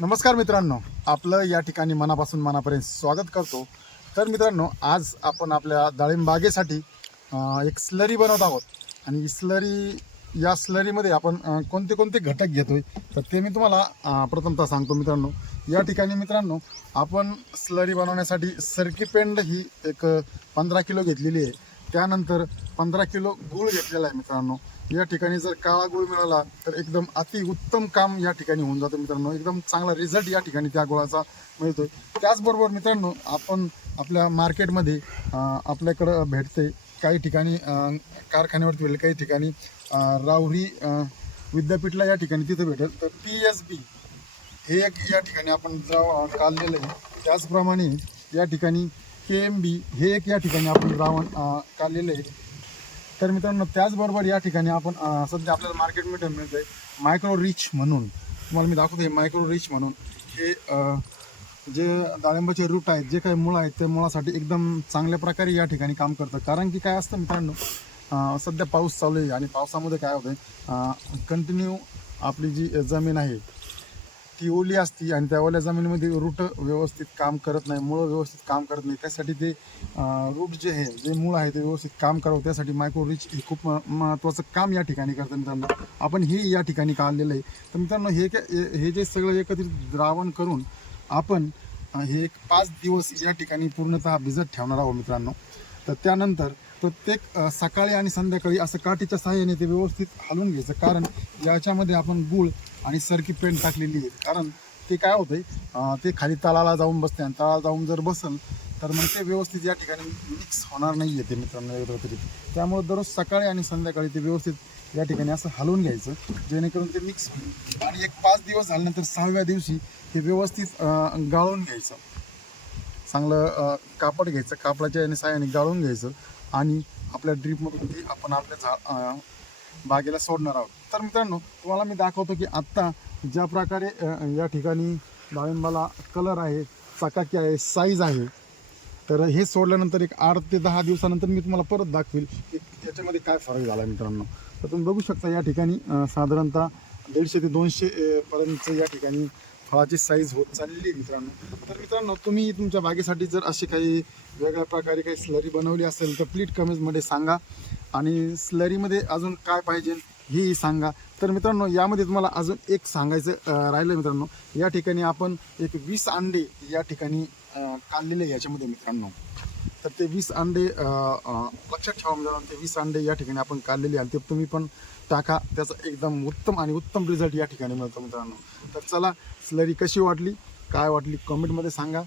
नमस्कार मित्रांनो, आपलं या ठिकाणी मनापासून मनापर्यंत स्वागत करतो. तर मित्रांनो, आज आपण आपल्या डाळिंब बागेसाठी एक स्लरी बनवत आहोत. आणि या स्लरीमध्ये आपण कोणते कोणते घटक घेतोय तर ते मी तुम्हाला प्रथमतः सांगतो. मित्रांनो, या ठिकाणी मित्रांनो आपण स्लरी बनवण्यासाठी सर्कीपेंड ही एक 15 किलो घेतलेली आहे. त्यानंतर 15 किलो गूळ घेतलेला आहे. मित्रांनो, या ठिकाणी जर काळा गूळ मिळाला तर एकदम अति उत्तम काम या ठिकाणी होऊन जातं. मित्रांनो, एकदम चांगला रिझल्ट या ठिकाणी त्या गुळाचा मिळतोय. त्याचबरोबर मित्रांनो, आपण आपल्या मार्केटमध्ये आपल्याकडं भेटते काही ठिकाणी कारखान्यावरती भेटेल, काही ठिकाणी राहुरी विद्यापीठला या ठिकाणी तिथे भेटेल. तर PSB हे एक या ठिकाणी आपण काढलेलं आहे. त्याचप्रमाणे या ठिकाणी KMB हे एक या ठिकाणी आपण द्रावण काढलेलं आहे. तर मित्रांनो, त्याचबरोबर या ठिकाणी आपण सध्या आपल्याला मार्केटमध्ये मिळतं आहे मायक्रो रिच म्हणून. तुम्हाला मी दाखवतो. हे मायक्रो रिच म्हणून हे जे डाळिंबाचे रूट आहेत, जे काही मुळं आहेत, त्या मुळासाठी एकदम चांगल्या प्रकारे या ठिकाणी काम करतं. कारण की काय असतं मित्रांनो, सध्या पाऊस चालू आहे आणि पावसामध्ये काय होतं, कंटिन्यू आपली जी जमीन आहे ती ओली असती आणि त्या ओल्या जमिनीमध्ये रूट व्यवस्थित काम करत नाही, मुळं व्यवस्थित काम करत नाही. त्यासाठी ते रूट जे आहे, जे मूळ आहे ते व्यवस्थित काम करावं, त्यासाठी मायक्रो रिच हे खूप महत्त्वाचं काम या ठिकाणी करतं. मित्रांनो, आपण हे या ठिकाणी काढलेलं आहे. तर मित्रांनो, हे जे सगळं एकत्रित द्रावण करून आपण हे एक 5 दिवस या ठिकाणी पूर्णतः भिजत ठेवणार आहोत. मित्रांनो, तर त्यानंतर प्रत्येक सकाळी आणि संध्याकाळी असं काठीच्या सहाय्याने ते व्यवस्थित हलवून घ्यायचं. कारण याच्यामध्ये आपण गूळ आणि सरकी पेंट टाकलेली आहे. कारण ते काय होतंय, ते खाली तळाला जाऊन बसते आणि तळाला जाऊन जर बसल तर मग ते व्यवस्थित या ठिकाणी मिक्स होणार नाही आहे ते. मित्रांनो, एकत्रित त्यामुळे दररोज सकाळी आणि संध्याकाळी ते व्यवस्थित या ठिकाणी असं हलवून घ्यायचं, जेणेकरून ते मिक्स होईल. आणि एक 5 दिवस झाल्यानंतर 6व्या दिवशी हे व्यवस्थित गाळून घ्यायचं. चांगलं कापड घ्यायचं, कापडाच्या याने साह्याने गाळून घ्यायचं आणि आपल्या ड्रीपमधून ते आपण आपल्या बागेला सोडणार आहोत. तर मित्रांनो, तुम्हाला मी दाखवतो की आत्ता ज्या प्रकारे या ठिकाणी डाळिंबाला कलर आहे, चकाकी आहे, साईज आहे. तर हे सोडल्यानंतर एक 8 ते 10 दिवसानंतर मी तुम्हाला परत दाखवेल की याच्यामध्ये काय फरक झाला. मित्रांनो, तर तुम्ही बघू शकता या ठिकाणी साधारणतः 150 ते 200 पर्यंत या ठिकाणी फळाची साईज होत चाललेली आहे. मित्रांनो, तर मित्रांनो, तुम्ही तुमच्या बागेसाठी जर अशी काही वेगळ्या प्रकारे काही स्लरी बनवली असेल तर प्लीज कमेंट्समध्ये सांगा. आणि स्लरीमध्ये अजून काय पाहिजे हेही सांगा. तर मित्रांनो, यामध्ये तुम्हाला अजून एक सांगायचं राहिलं. मित्रांनो, या ठिकाणी आपण एक 20 अंडे या ठिकाणी काढलेले याच्यामध्ये. मित्रांनो, तर ते 20 अंडे लक्षात ठेवा. मित्रांनो, ते 20 अंडे या ठिकाणी आपण काढलेले आणि ते तुम्ही पण टाका. त्याचा एकदम उत्तम रिझल्ट या ठिकाणी मिळतो. मित्रांनो, तर चला, स्लरी कशी वाटली, काय वाटली कमेंटमध्ये सांगा.